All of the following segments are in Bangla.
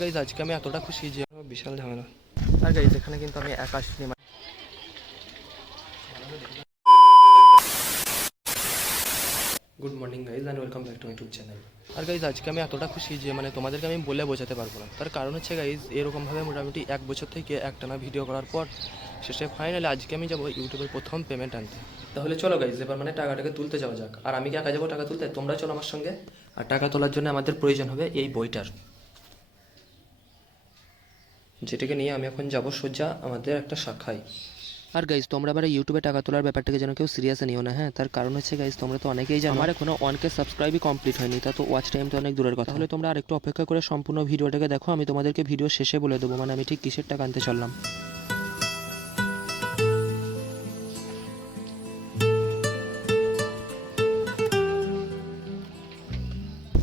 গাইজ আজকে আমি এতটা খুশি যে বিশাল ঝামেলা। আর গাইজ এখানে কিন্তু আমি একা আসিনি, good morning guys and welcome back to my YouTube channel. আর গাইজ আজকে আমি এতটা খুশি যে তোমাদেরকে আমি বলে বোঝাতে পারবো না। তার কারণ হচ্ছে গাইজ এরকমভাবে মোটামুটি 1 বছর থেকে একটানা ভিডিও করার পর শেষে ফাইনালি আজকে আমি যাবো ইউটিউবের প্রথম পেমেন্ট আনতে। তাহলে চলো গাইজ এবার টাকাটাকে তুলতে যাওয়া যাক। আর আমি কি একা যাবো টাকা তুলতে? তোমরা চলো আমার সঙ্গে। আর টাকা তোলার জন্য আমাদের প্রয়োজন হবে এই বইটার, যেটাকে নিয়ে আমি এখন যাবো সোজা আমাদের একটা শাখায়। আর গাইজ তোমরা আবার ইউটিউবে টাকা তোলার ব্যাপারটাকে যেন কেউ সিরিয়াসে নিও না, হ্যাঁ। তার কারণ হচ্ছে গাইজ তোমরা তো অনেকেই জানো আমার এখনো 1K সাবস্ক্রাইবই কমপ্লিট হয়নি, তা তো ওয়াচ টাইম তো অনেক দূরের কথা। তাহলে তোমরা আরেকটু অপেক্ষা করে সম্পূর্ণ ভিডিওটাকে দেখো, আমি তোমাদেরকে ভিডিও শেষে বলে দেবো আমি ঠিক কিসের টাকা আনতে চললাম।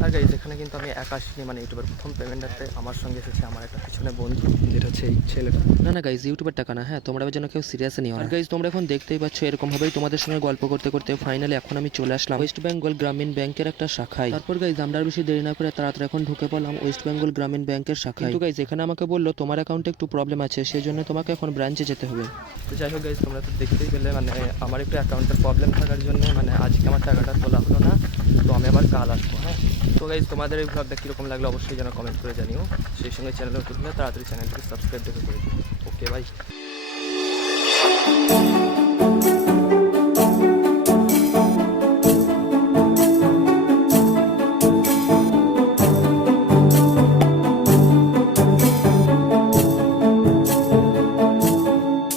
আর গাইজ এখানে কিন্তু আমি একা আসিনি, ইউটিউবের প্রথম পেমেন্ট আনতে আমার সঙ্গে এসেছে আমার একটা পিছনে বন্ধু, যেটা হচ্ছে এই ছেলেটা। না গাইজ ইউটিউবের টাকা না, হ্যাঁ। তোমরা যেন কেউ সিরিয়াসে নিও। আর গাইজ তোমরা এখন দেখতেই পাচ্ছ এরকমভাবেই তোমাদের সঙ্গে গল্প করতে করতে ফাইনালি এখন আমি চলে আসলাম ওয়েস্ট বেঙ্গল গ্রামীণ ব্যাংকের একটা শাখায়। তারপর গাইজ আমরা আর বেশি দেরি না করে তাড়াতাড়ি এখন ঢুকে পড়লাম ওয়েস্ট বেঙ্গল গ্রামীণ ব্যাংকের শাখায়। কিন্তু গাইজ এখানে আমাকে বললো তোমার অ্যাকাউন্টে একটু প্রবলেম আছে, সেই জন্য তোমাকে এখন ব্রাঞ্চে যেতে হবে। তো যাই হোক গাইজ তোমরা তো দেখতেই পেলে আমার একটু অ্যাকাউন্টের প্রবলেম থাকার জন্য আজকে আমার টাকাটা তোলা হলো না। তো আমি আবার কাল আসবো, হ্যাঁ। তো গাইজ তোমাদের এই ব্লগটা কীরকম লাগলো অবশ্যই যেন কমেন্ট করে জানিও। সেই সঙ্গে চ্যানেলে নতুন হলে তাড়াতাড়ি চ্যানেলটিকে সাবস্ক্রাইব করে দিও। Okay bye.